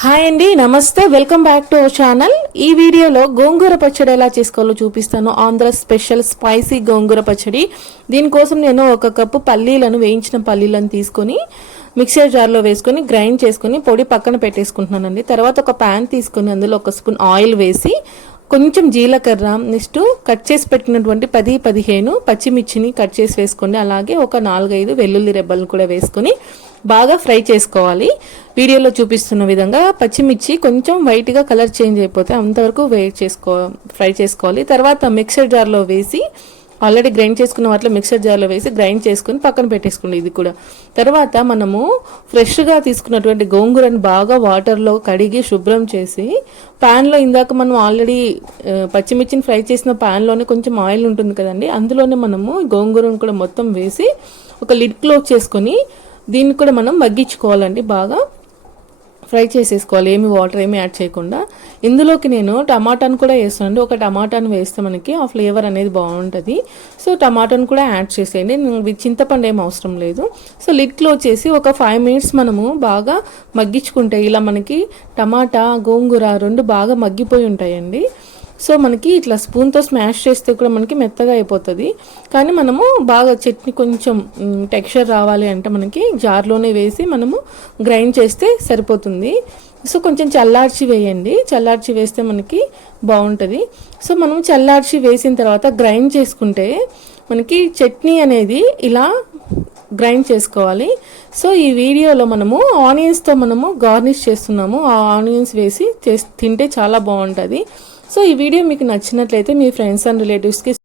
Hi అండి నమస్తే. Welcome back to our channel. ఈ వీడియోలో గోంగూర పచ్చడి ఎలా చేసుకోవాలో చూపిస్తాను. ఆంధ్ర స్పెషల్ స్పైసీ గోంగూర పచ్చడి. దీనికోసం నేను ఒక కప్పు పల్లీలను వేయించిన పల్లీలను తీసుకొని మిక్సర్ జార్లో వేసుకొని గ్రైండ్ చేసుకొని పొడి పక్కన పెట్టేసుకుంటున్నానండి. తర్వాత ఒక ప్యాన్ తీసుకొని అందులో ఒక స్పూన్ ఆయిల్ వేసి కొంచెం జీలకర్ర నెక్స్ట్ కట్ చేసి పెట్టినటువంటి పది పదిహేను పచ్చిమిర్చిని కట్ చేసి వేసుకోండి. అలాగే ఒక నాలుగైదు వెల్లుల్లి రెబ్బలను కూడా వేసుకొని బాగా ఫ్రై చేసుకోవాలి. వీడియోలో చూపిస్తున్న విధంగా పచ్చిమిర్చి కొంచెం వైట్గా కలర్ చేంజ్ అయిపోతే అంతవరకు వెయిట్ చేసుకో ఫ్రై చేసుకోవాలి. తర్వాత మిక్సర్ జార్లో వేసి ఆల్రెడీ గ్రైండ్ చేసుకున్న వాటిలో మిక్సర్ జార్లో వేసి గ్రైండ్ చేసుకుని పక్కన పెట్టేసుకోండి ఇది కూడా. తర్వాత మనము ఫ్రెష్గా తీసుకున్నటువంటి గోంగూరను బాగా వాటర్లో కడిగి శుభ్రం చేసి ప్యాన్లో ఇందాక మనం ఆల్రెడీ పచ్చిమిర్చిని ఫ్రై చేసిన ప్యాన్లోనే కొంచెం ఆయిల్ ఉంటుంది కదండి. అందులోనే మనము గోంగూరను కూడా మొత్తం వేసి ఒక లిడ్ క్లోజ్ చేసుకొని దీన్ని కూడా మనం మగ్గించుకోవాలండి బాగా. ఫ్రై చేసేసుకోవాలి ఏమి వాటర్ ఏమి యాడ్ చేయకుండా. ఇందులోకి నేను టమాటాను కూడా వేస్తానండి. ఒక టమాటాను వేస్తే మనకి ఆ ఫ్లేవర్ అనేది బాగుంటుంది. సో టమాటాను కూడా యాడ్ చేసేయండి. చింతపండు ఏం అవసరం లేదు. సో లిట్లో వచ్చేసి ఒక ఫైవ్ మినిట్స్ మనము బాగా మగ్గించుకుంటే ఇలా మనకి టమాటా గోంగూర రెండు బాగా మగ్గిపోయి ఉంటాయండి. సో మనకి ఇట్లా స్పూన్తో స్మాష్ చేస్తే కూడా మనకి మెత్తగా అయిపోతుంది. కానీ మనము బాగా చట్నీ కొంచెం టెక్స్చర్ రావాలి అంటే మనకి జార్లోనే వేసి మనము గ్రైండ్ చేస్తే సరిపోతుంది. సో కొంచెం చల్లార్చి వేయండి. చల్లార్చి వేస్తే మనకి బాగుంటుంది. సో మనం చల్లార్చి వేసిన తర్వాత గ్రైండ్ చేసుకుంటే మనకి చట్నీ అనేది ఇలా గ్రైండ్ చేసుకోవాలి. సో ఈ వీడియోలో మనము ఆనియన్స్తో మనము గార్నిష్ చేస్తున్నాము. ఆ ఆనియన్స్ వేసి చేసి తింటే చాలా బాగుంటుంది. సో ఈ వీడియో మీకు నచ్చినట్లయితే మీ ఫ్రెండ్స్ అండ్ రిలేటివ్స్కి